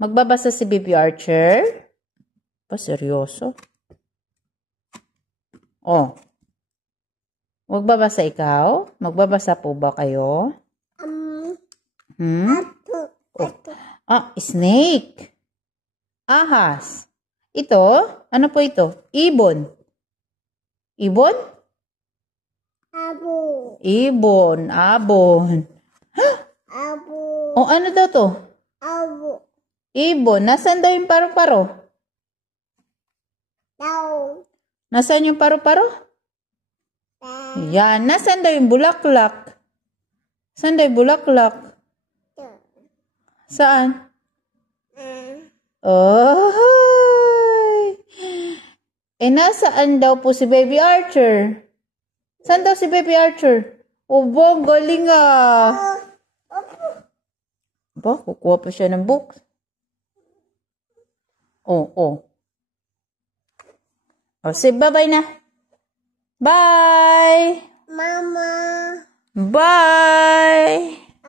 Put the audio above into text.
Magbabasa si Baby Archer. Pa, seryoso? Oh. Magbabasa ikaw? Magbabasa po ba kayo? Oh. Snake. Ahas. Ito? Ano po ito? Ibon. Ibon? Abo. Ibon. Abon. Abo. Oh, ano daw to? Abo. Ibon. Nasaan daw yung paru-paro? Daw. Nasaan yung paru-paro? Yan. Nasaan daw yung bulaklak? Saan daw yung bulaklak? Saan? Oh. Nasaan daw po si Baby Archer? Saan daw si Baby Archer? Bong, galing ah. Ba, kukuha pa siya ng book. Oh. Say bye-bye na. Bye! Mama. Bye!